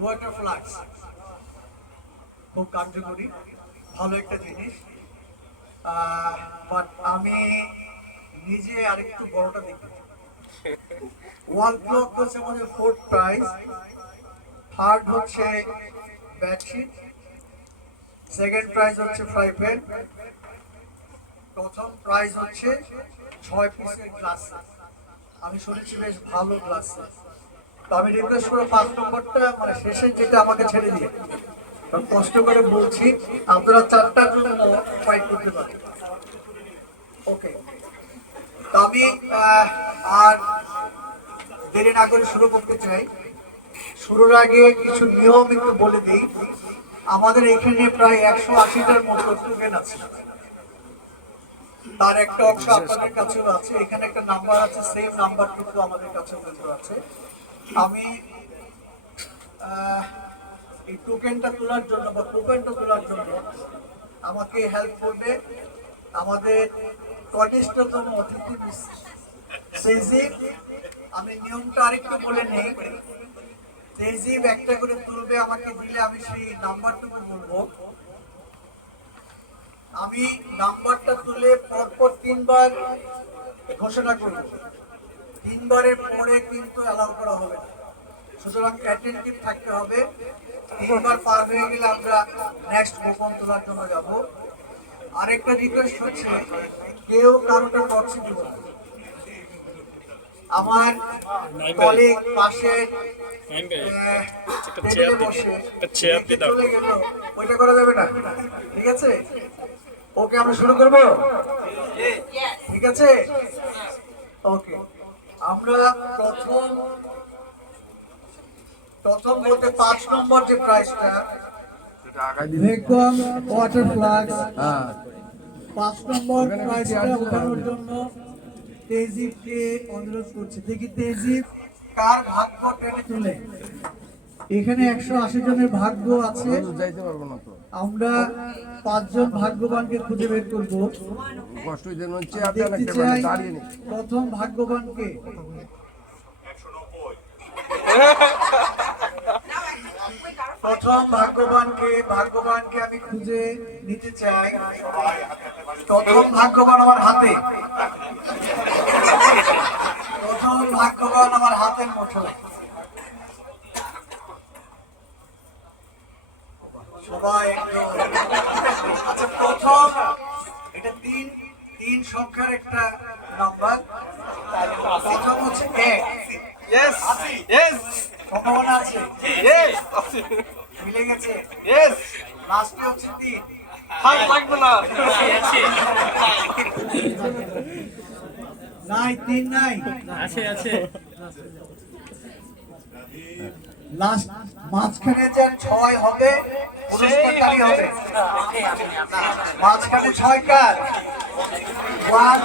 Water flux খুব কার্যকরী, ভালো একটা জিনিস। বাট আমি নিজে আরেকটু বড়টা দেখি। ওয়াল ক্লক হচ্ছে আমাদের ফোর্থ প্রাইজ থার্ড হচ্ছে বেডশিট সেকেন্ড প্রাইজ হচ্ছে ফ্রাই প্যান প্রথম প্রাইজ হচ্ছে ছয় পিসের গ্লাস আমি শুনেছি বেশ ভালো গ্লাস তো আমি রিকোয়েস্ট করে পাঁচ নম্বরটা মানে শেষের যেটা আমাকে ছেড়ে দিয়ে। কষ্ট করে বলছি আপনারা চারটার জন্য ফাইট করতে পারেন। ওকে তো আমি আর দেরি না করে শুরু করতে চাই। শুরুর আগে কিছু নিয়ম একটু বলে দিই। আমাদের এখানে প্রায় একশো আশিটার মতো স্টুডেন্ট আছে। তার একটা অংশ আপনাদের কাছেও আছে। এখানে একটা নাম্বার আছে সেম নাম্বার কিন্তু আমাদের কাছে কিন্তু আছে। আমি এই টোকেনটা তোলার জন্য বা টোকেনটা তোলার জন্য আমাকে হেল্প করবে আমাদের কনিষ্ঠতম অতিথি মিস সেজিব আমি নিয়মটা আরেকটু বলে নেই। তেজিব একটা করে তুলবে, আমাকে দিলে আমি সেই নাম্বারটুকু বলব। আমি নাম্বারটা তুলে পরপর তিনবার ঘোষণা করব। তিনবারের পরে কিন্তু অ্যালাউ করা হবে না। সুতরাং অ্যাটেন্টিভ থাকতে হবে। তিনবার পার হয়ে গেলে আমরা নেক্সট গোপন তোলার জন্য যাব। আরেকটা রিকোয়েস্ট হচ্ছে কেউ কারোটা টর্চি দিব না। আমার কলিগ পাশে একটা চেয়ার দিবি একটা চেয়ার দিয়ে দাও ওইটা করা যাবে না। ঠিক আছে? ওকে আমরা শুরু করব? ঠিক আছে? ওকে আমরা প্রথম প্রথম বলতে পাঁচ নম্বর যে প্রাইসটা ওয়াটার ফ্লাক্স পাঁচ নম্বর প্রাইসটা উঠানোর জন্য তেজিবকে অনুরোধ করছি। দেখি তেজিব কার ভাগ্য টেনে তুলে। এখানে একশো আশি জনের ভাগ্য আছে। যাইতে পারব না তো। আমরা পাঁচজন ভাগ্যবানকে খুঁজে বের করব। দেখতে চাই প্রথম ভাগ্যবানকে। প্রথম ভাগ্যবানকে ভাগ্যবানকে আমি খুঁজে নিতে চাই। প্রথম ভাগ্যবান আমার হাতে। প্রথম ভাগ্যবান আমার হাতের মুঠোয় সবাই আচ্ছা প্রথম এটা তিন তিন সংখ্যার একটা নাম্বার। প্রথম হচ্ছে এক ইয়েস ইয়েস সম্ভাবনা আছে? ইয়েস মিলে গেছে? ইয়েস লাস্টে হচ্ছে তিন। থাক লাগবে না। নাই তিন নাই। আছে আছে। লাস্ট মাঝখানে যে ছয় হবে পুরস্কারকারী হবে? মাঝখানে ছয় কার? ওয়ান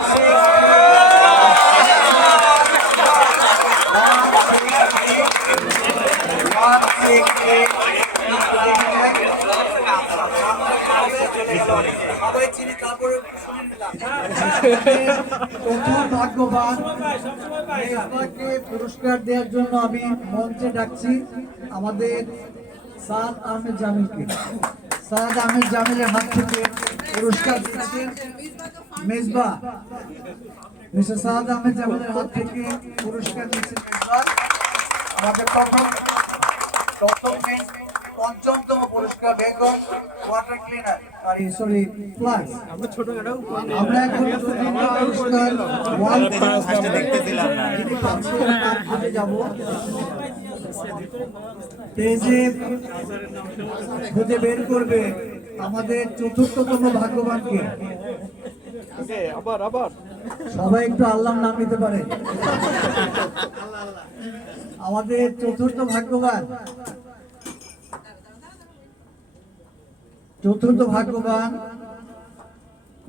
ভাগ্যবান মেজবাকে পুরস্কার দেওয়ার জন্য আমি মঞ্চে ডাকছি আমাদের সাদ আহমেদ জামিলকে। সাদ আহমেদ জামিলের হাত থেকে পুরস্কার দিচ্ছেন মেজবা। মিস্টার সাদ আহমেদ জামিলের হাত থেকে পুরস্কার দিচ্ছেন মেজবা। আমাদের প্রথম প্রথম পঞ্চমতম পুরস্কার বেগম ওয়াটার ক্লিনার সরি প্লাস আমরা এখন পুরস্কার না। যাব। খুঁজে বের করবে আমাদের চতুর্থতম ভাগ্যবানকে। আবার আবার। সবাই একটু আল্লাহ নাম নিতে পারে। আমাদের চতুর্থ ভাগ্যবান। চতুর্থ ভাগ্যবান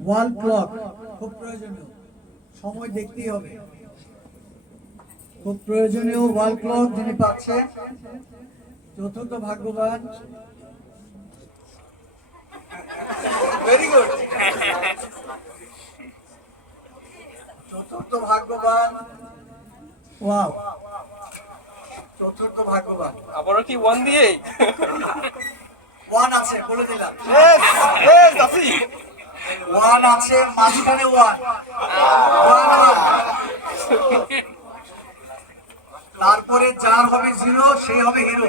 ওয়াল ক্লক খুব প্রয়োজনীয়। সময় দেখতেই হবে। খুব প্রয়োজনীয় ওয়াল ক্লক যিনি পাচ্ছেন। চতুর্থ ভাগ্যবান। ভেরি গুড চতুর্থ ভাগ্যবান। ওয়াও চতুর্থ ভাগ্যবান। আবারও কি ওয়ান দিয়ে ওয়ান আছে বলে দিলাম। ওয়ান আছে মাঝখানে ওয়ান ওয়ান ওয়ান তারপরে যার হবে জিরো সেই হবে হিরো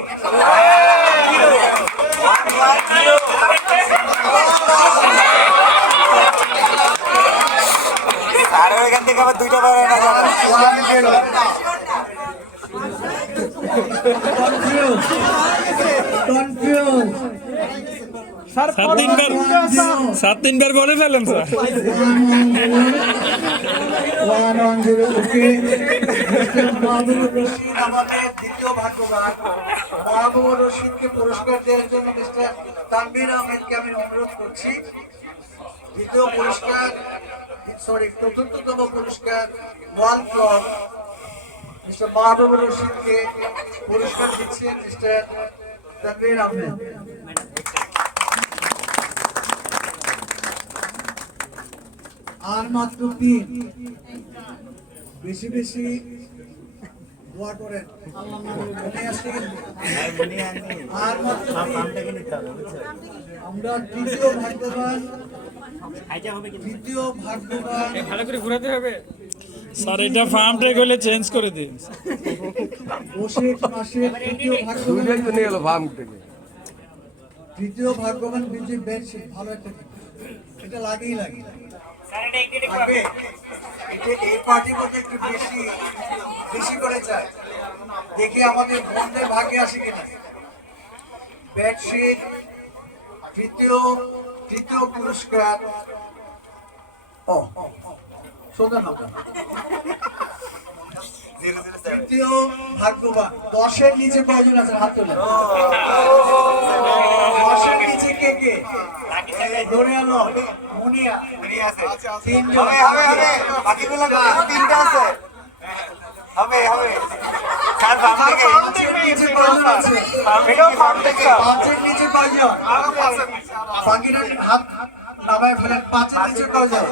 আর ওইখান থেকে আবার দুইটা না যাবে। কনফিউজ সাত তিনবার সাত তিনবার বলে ফেলেন স্যার। দ্বিতীয় ভাগ্যবান মাহবুবুর রশিদকে পুরস্কার দেওয়ার জন্য মিস্টার তানভীর আহমেদকে আমি অনুরোধ করছি দ্বিতীয় পুরস্কার সরি চতুর্থতম পুরস্কার ওয়ান ক্লব মিস্টার মাহবুবুর রশিদকে পুরস্কার দিচ্ছে মিস্টার তানভীর আহমেদ আর মাত্র তিন। বেশি বেশি দোয়া করেন। আর মাত্র আমরা তৃতীয় ভাগ্যবান তৃতীয় ভাগ্যবান। ভালো করে ঘোরাতে হবে। স্যার এটা ফার্ম ট্রেক হলে চেঞ্জ করে দিন। তৃতীয় ভাগ্যবান। বিজয় ভালো একটা। এটা লাগেই লাগে? এই একটু বেশি বেশি করে চাই দেখি আমাদের বন্ধের ভাগ্যে আসে কিনা। বেডশিট তৃতীয় তৃতীয় পুরস্কার। ও সুন্দর নাম তৃতীয় ভাগ্যবান। দশের নিচে কজন আছে হাত তোলে। দশের নিচে কে কে? ধরে আলো মুনিয়া তিনজন। হবে হবে হবে। বাকিগুলো তিনটা আছে। হবে হবে। স্যার বাম থেকে নিচে কজন আছে। এটাও ফার্ম থেকে পাঁচের নিচে কজন বাকিরা হাত নামায় ফেলেন পাঁচের নিচে কজন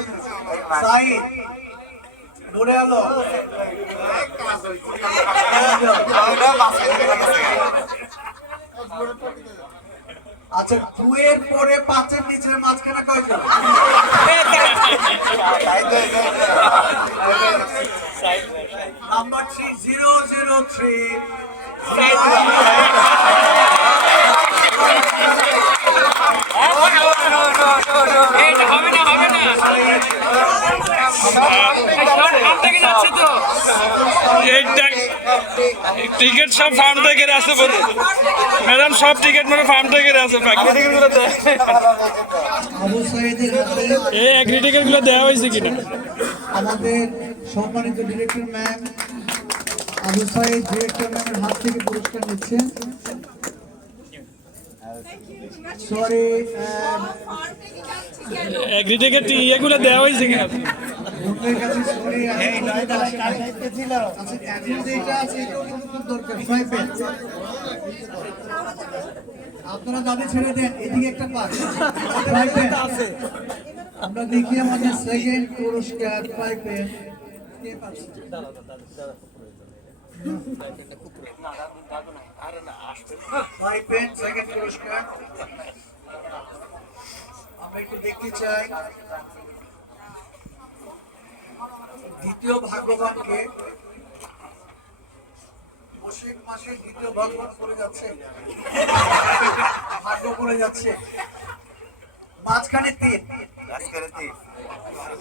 সাইদ ধরে আলো ওটা বাসে থেকে গেছে আচ্ছা দুয়ের পরে পাঁচের নিচের মাঝখানে তাই number three zero zero three হবে না হবে না। থেকে টিকিট সব ফার্ম ট্রেকের আছে বলে ম্যাডাম সব টিকিট মানে ফার্ম ট্রেকের আছে এই এগ্রি টিকিটগুলো দেওয়া হয়েছে কিনা? আমাদের সম্মানিত director ma'am Abu Saeed director ম্যামের হাত থেকে পুরস্কার নিচ্ছেন। সরি এগ্রি টিকিট ইয়েগুলো দেওয়া হয়েছে কিনা? বন্ধুদের কাছে সরি আচ্ছা এখন যেটা আছে এটাও কিন্তু খুব দরকার। আপনারা দাবি ছেড়ে দেন এদিকে একটা পাস ফ্রাই প্যান আমরা দেখি আমাদের সেকেন্ড পুরস্কার কে পাচ্ছে? আমরা একটু দেখতে চাই। দ্বিতীয় ভাগ্যবানকে বৈশাখ মাসে দ্বিতীয় ভাগ্যবান করে যাচ্ছে। ভাগ্য করে যাচ্ছে। মাঝখানে তিন। তিন।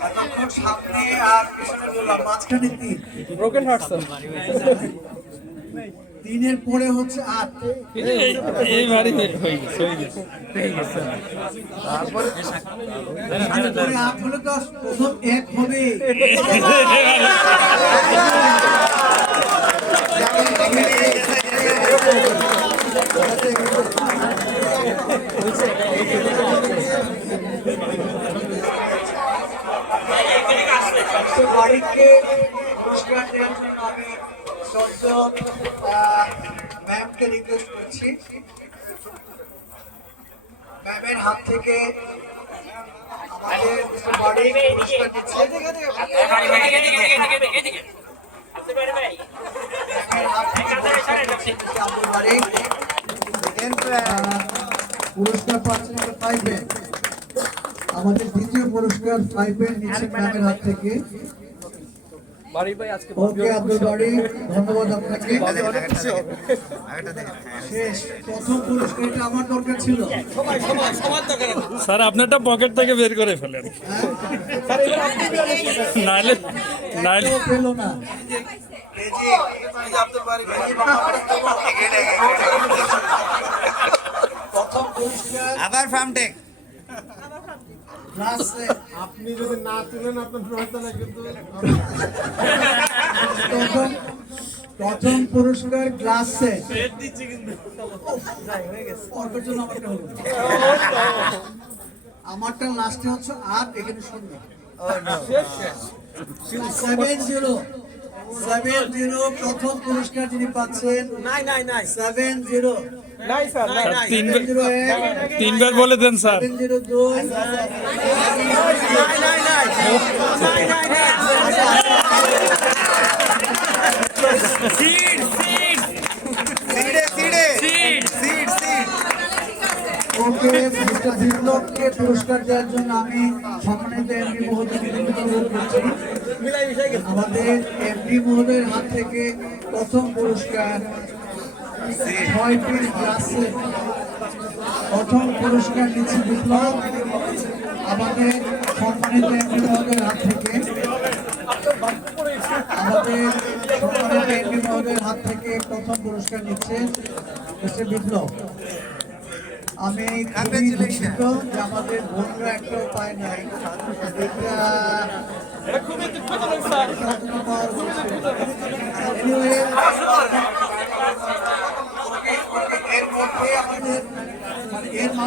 এতক্ষণ সামনে আর পিছনে মাঝখানে তিন। ব্রোকেন হার্ট স্যার তিনের পরে হচ্ছে আট। হয়ে গেছে হয়ে গেছে আট হলে তো প্রথম এক হবে। বাড়িকে পুরস্কার দেওয়ার জন্য আমি ম্যামকে রিকোয়েস্ট করছি ম্যামের হাত থেকে আমাদের পুরস্কার দিচ্ছে পাচ্ছেন আমাদের দ্বিতীয় পুরস্কার পাইবে নিচ্ছে ম্যামের হাত থেকে ওকে আব্দুল বাড়ি ধন্যবাদ আপনাকে। শেষ প্রথম পুরস্কার আমার দরকার ছিল। স্যার আপনারটা পকেট থেকে বের করে ফেলেন। নাইলে নাইলে পেল না। আবার ফার্মটেক আপনি যদি না তুলেন আপনার প্রহরতলা কিন্তু প্রথম পুরস্কার গ্লাসে জন্য আমারটা হলো আমারটা লাস্টে হচ্ছে আট এখানে শূন্য। সেভেন জিরো সেভেন জিরো প্রথম পুরস্কার যিনি পাচ্ছেন নাই নাই নাই সেভেন জিরো নাই স্যার নাই। স্যার সেভেন তিনবার বলে দেন স্যার। ওকে মিস্টার বিপ্লবকে পুরস্কার দেওয়ার জন্য আমি সম্মানিত এমপি মহোদয়কে অনুরোধ করছি। আমাদের এমপি মহোদয়ের হাত থেকে প্রথম পুরস্কার ছয় পিস গ্লাসে প্রথম পুরস্কার নিচ্ছে বিপ্লব। আমাদের সম্মানিত এমপি মহোদয়ের হাত থেকে। আমাদের সম্মানিত এমপি মহোদয়ের হাত থেকে প্রথম পুরস্কার নিচ্ছে মিস্টার বিপ্লব। আমি খুবই দুঃখিত যে আমাদের বোনরা একটা পায় নাই। এটা খুবই দুঃখজনক স্যার।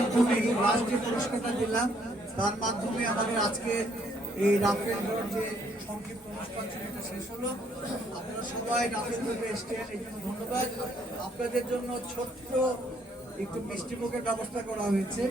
মাধ্যমে রাষ্ট্রীয় পুরস্কারটা দিলাম। তার মাধ্যমে আমাদের আজকে এই রাফেল ধর যে সংক্ষিপ্ত অনুষ্ঠান ছিল, এটা শেষ হলো। আপনারা সবাই রাফেল ড্রপে এসছেন, এই জন্য ধন্যবাদ। আপনাদের জন্য ছোট্ট একটু মিষ্টি মুখের ব্যবস্থা করা হয়েছে।